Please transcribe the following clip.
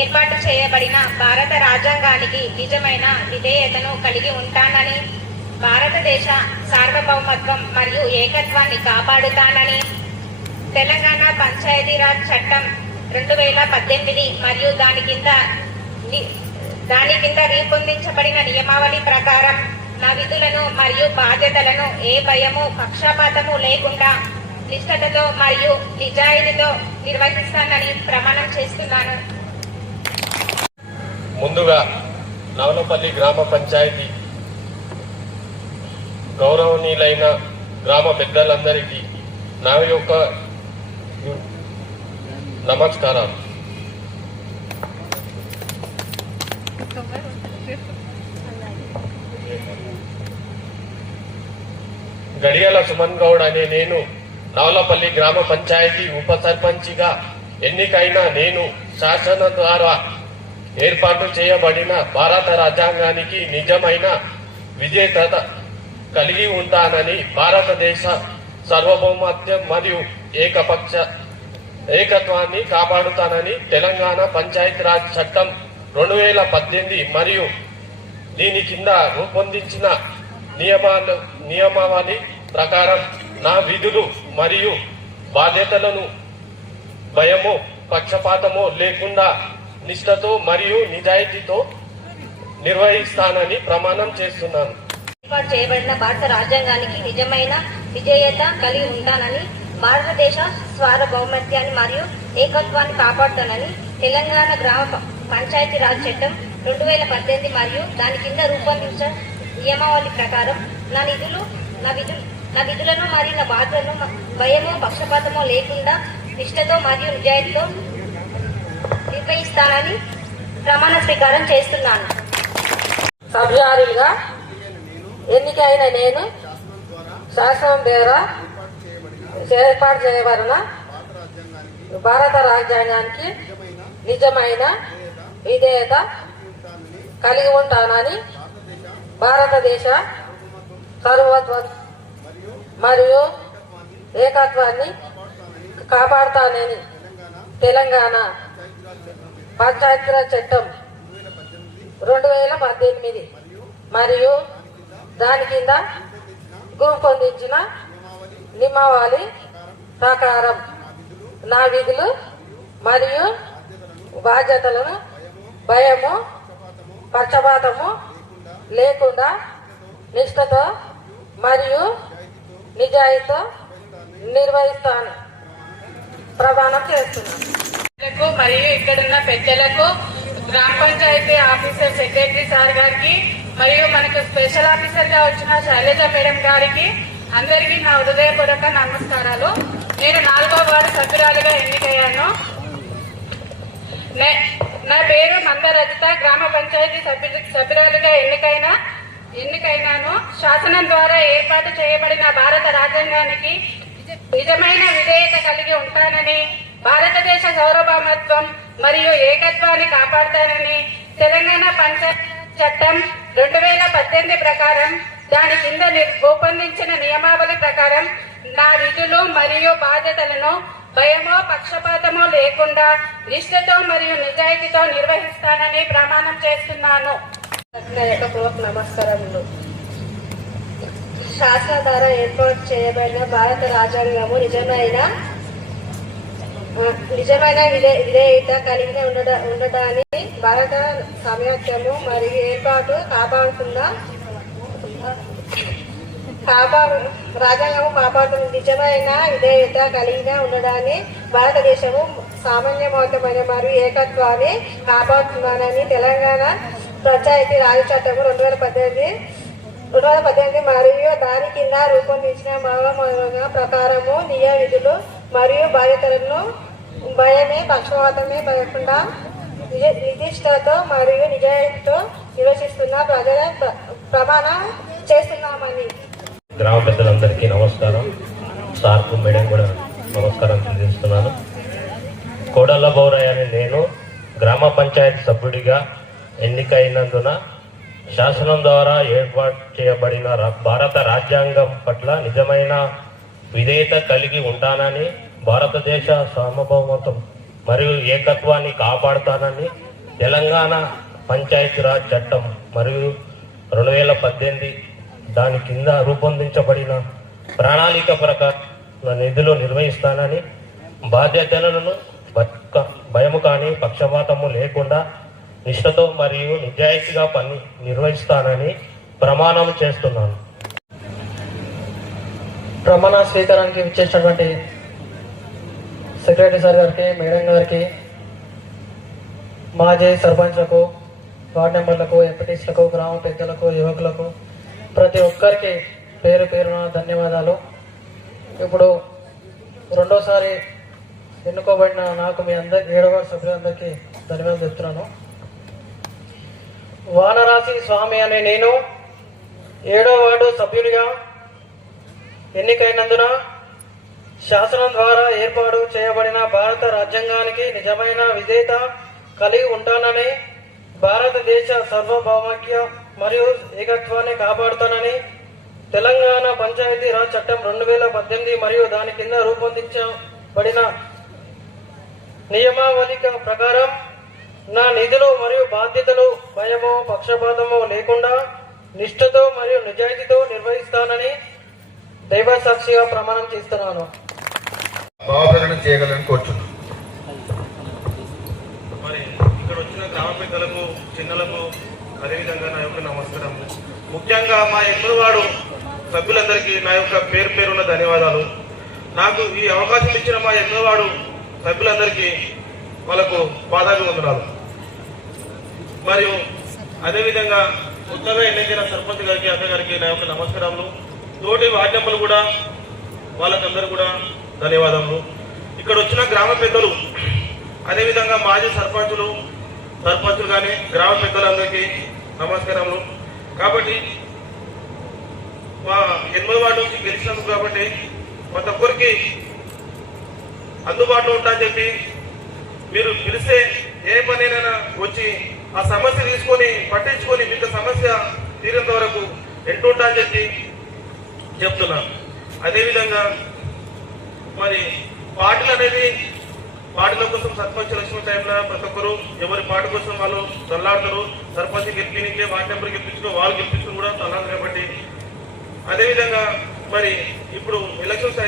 ఏర్పాటు చేయబడిన భారత రాజ్యాంగానికి నిజమైన విధేయతను కలిగి ఉంటానని, భారతదేశ సార్వభౌమత్వం మరియు ఏకత్వాన్ని కాపాడుతానని, తెలంగాణ పంచాయతీరాజ్ చట్టం 2018 మరియు దాని కింద రూపొందించబడిన నియమావళి ప్రకారం నా విధులను మరియు బాధ్యతలను ఏ భయము పక్షపాతము లేకుండా నిష్ఠతో మరియు నిజాయితీతో నిర్వహిస్తానని ప్రమాణం చేస్తున్నాను. ముందుగా నవలపల్లి గ్రామ పంచాయతీ గౌరవనీయులైన గ్రామ పెద్దలందరికీ నా యొక్క నమస్కారాలు. గడియాల సుమన్ గౌడ్ అనే నేను నవలపల్లి గ్రామ పంచాయతీ ఉప సర్పంచిగా ఎన్నికైన నేను శాసన ద్వారా ఏర్పాటు చేయబడిన భారత రాజ్యాంగానికి నిజమైన విధేయత కలిగి ఉంటానని, భారతదేశ సార్వభౌమత్వం మరియు ఏకత్వాన్ని కాపాడుతానని, తెలంగాణ పంచాయతీరాజ్ చట్టం 2018 మరియు దీని కింద రూపొందించిన నియమావళి ప్రకారం నా విధులు మరియు బాధ్యతలను భయమో పక్షపాతమో లేకుండా నిష్ఠతో మరియు నిజాయితీతో నిర్వహిస్తానని ప్రమాణం చేస్తున్నాను. ఏర్పాటు చేయబడిన భారత రాజ్యాంగానికి నిజమైన విధేయత కలిగి ఉంటానని, భారతదేశ సార్వభౌమత్వాన్ని మరియు ఏకత్వాన్ని కాపాడుతానని, తెలంగాణ గ్రామ పంచాయతీరాజ్ చట్టం 2018 మరియు దాని కింద రూపొందించిన నియమావళి ప్రకారం నా విధులను మరియు నా బాధ్యతలను భయమో పక్షపాతమో లేకుండా నిష్ఠతో మరియు నిజాయితీతో నిర్వహిస్తానని ప్రమాణ స్వీకారం చేస్తున్నాను. సభ్యులుగా ఎన్నికైన నేను శాసనం ద్వారా ఏర్పాటు చేయబడిన భారత రాజ్యాంగానికి నిజమైన విధేయత కలిగి ఉంటానని, భారతదేశ సార్వభౌమత్వం మరియు ఏకత్వాన్ని కాపాడుతానని, తెలంగాణ పంచాయతీరాజ్ చట్టం 2018 మరియు దాని కింద రూపొందించిన నియమావళి ప్రకారం నా విధులు మరియు బాధ్యతలను భయము పక్షపాతము లేకుండా నిష్ఠతో మరియు నిజాయితీతో నిర్వహిస్తాను ప్రమాణం చేస్తున్నాను. మరియు ఇక్కడున్న పెద్దలకు, గ్రామ పంచాయతీ ఆఫీసర్ సెక్రటరీ సార్ గారికి మరియు మనకు స్పెషల్ ఆఫీసర్ గా వచ్చిన శైలజ మేడం గారికి అందరికీ నా హృదయపూర్వక నమస్కారాలు. నేను 4వ వార్డు సభ్యురాలుగా ఎన్నికయ్యాను. నా పేరు మంద రజిత. గ్రామ పంచాయతీ సభ్యురాలుగా ఎన్నికైనాను. శాసనం ద్వారా ఏర్పాటు చేయబడిన భారత రాజ్యాంగానికి నిజమైన విధేయత కలిగి ఉంటానని, భారతదేశ సార్వభౌమత్వం మరియు ఏకత్వాన్ని కాపాడుతానని, తెలంగాణ పంచాయతీ చట్టం 2018 ప్రకారం దాని కింద రూపొందించిన నియమావళి ప్రకారం నా విధులు మరియు బాధ్యతలను భయమో పక్షపాతమో లేకుండా నిష్ఠతో మరియు నిజాయితీతో నిర్వహిస్తానని ప్రమాణం చేస్తున్నాను. నమస్కారములు. శాసన ద్వారా ఏర్పాటు చేయబడిన భారత రాజ్యాంగము నిజమైన విధేయత కలిగి ఉండటాన్ని, భారత సమైక్యము మరియు ఏర్పాటు రాజ్యాంగము కాపాడుతున్న నిజమైన విధేయత కలిగి ఉండడాన్ని, భారతదేశము సామాన్యమౌతమైన మరియు ఏకత్వాన్ని కాపాడుతున్నానని, తెలంగాణ పంచాయతీ రాజ్ చట్టం 2018 మరియు దాని కింద రూపొందించిన నియమావళి ప్రకారము నియ విధులు మరియు బాధ్యతలను భయమే పక్షపాతమే లేకుండా నిధిష్టతో మరియు నిజాయితీతో నిర్వహిస్తున్న ప్రమాణం చేస్తున్నామని. గ్రామ పెద్దలందరికీ నమస్కారం. సార్కు మేడం కూడా నమస్కారం తెలియజేస్తున్నాను. కోడళ్ళ బౌరయ్య అనే నేను గ్రామ పంచాయతీ సభ్యుడిగా ఎన్నికైనందున శాసనం ద్వారా ఏర్పాటు చేయబడిన భారత రాజ్యాంగం పట్ల నిజమైన విధేయత కలిగి ఉంటానని, భారతదేశ సార్వభౌమత్వం మరియు ఏకత్వాన్ని కాపాడుతానని, తెలంగాణ పంచాయతీరాజ్ చట్టం మరియు 2018 దాని కింద రూపొందించబడిన ప్రణాళిక ప్రకారం నిధులు నిర్వహిస్తానని, బాధ్యతలను భయము కానీ పక్షపాతము లేకుండా నిష్ఠతో మరియు నిజాయితీగా పని నిర్వహిస్తానని ప్రమాణం చేస్తున్నాను. ప్రమాణ స్వీకారానికి విచ్చేసినటువంటి సెక్రటరీ సార్ గారికి, మేడం గారికి, మాజీ సర్పంచ్లకు, వార్డు మెంబర్లకు, ఎంపీటీస్లకు, గ్రామ పెద్దలకు, యువకులకు ప్రతి ఒక్కరికి పేరు పేరున ధన్యవాదాలు. ఇప్పుడు రెండోసారి ఎన్నుకోబడిన నాకు మీ అందరి 7వ వార్డు సభ్యులందరికీ ధన్యవాదాలు చెప్తున్నాను. వానరాశి స్వామి అనే నేను 7వ వార్డు సభ్యుడిగా ఎన్నికైనందున శాసనం ద్వారా ఏర్పాటు చేయబడిన భారత రాజ్యాంగానికి నిజమైన విధేయత కలిగి ఉంటానని, భారతదేశ సార్వభౌమత్య మరియు ఏకత్వాన్ని కాపాడుతానని, తెలంగాణ పంచాయతీరాజ్ చట్టం 2018 మరియు దాని కింద రూపొందించబడిన నియమావళి ప్రకారం నా నిధులు మరియు బాధ్యతలు భయమో పక్షపాతమో లేకుండా నిష్ఠతో మరియు నిజాయితీతో నిర్వహిస్తానని దైవ సాక్షిగా ప్రమాణం చేస్తున్నాను. భావప్రకటన చేయగలని కోరుతున్నాను. మరి ఇక్కడ వచ్చిన గ్రామ పెద్దలకు, చిన్నలకు అదేవిధంగా నా యొక్క నమస్కారం. ముఖ్యంగా మా 8వ వార్డు సభ్యులందరికీ నా యొక్క పేరు పేరున్న ధన్యవాదాలు. నాకు ఈ అవకాశం ఇచ్చిన మా 8వ వార్డు సభ్యులందరికీ వాళ్ళకు పాదాభివందనాలు. మరియు అదేవిధంగా కొత్తగా ఎన్నికైన సర్పంచ్ గారికి, అక్క గారికి నా యొక్క నమస్కారములు. తోటి వార్డు మెంబర్లు కూడా వాళ్ళకందరూ కూడా ధన్యవాదములు. ఇక్కడ వచ్చిన గ్రామ పెద్దలు, అదేవిధంగా మాజీ సర్పంచులు కానీ గ్రామ పెద్దలందరికీ నమస్కారములు. కాబట్టి మా 8వ వార్డు నుంచి గెలిచినందుకు కాబట్టి ప్రతి ఒక్కరికి అందుబాటులో ఉంటారని చెప్పి, మీరు పిలిస్తే ఏ పనినైనా వచ్చి ఆ సమస్య తీసుకొని పట్టించుకొని మీకు సమస్య తీరేంత వరకు ఎంటుంటా అని చెప్పి చెప్తున్నాను. అదేవిధంగా మరి పార్టీలు అనేది పార్టీల కోసం సర్పంచ్ వచ్చిన టైంలో ప్రతి ఒక్కరు ఎవరి పార్టీ కోసం వాళ్ళు తల్లాడతారు. సర్పంచ్ గెలిపించే, వార్డు మెంబర్ గెలిపించుకో, వాళ్ళు గెలిపించుకుని కూడా తల్లాడరు. కాబట్టి అదేవిధంగా మరి ఇప్పుడు ఎలక్షన్స్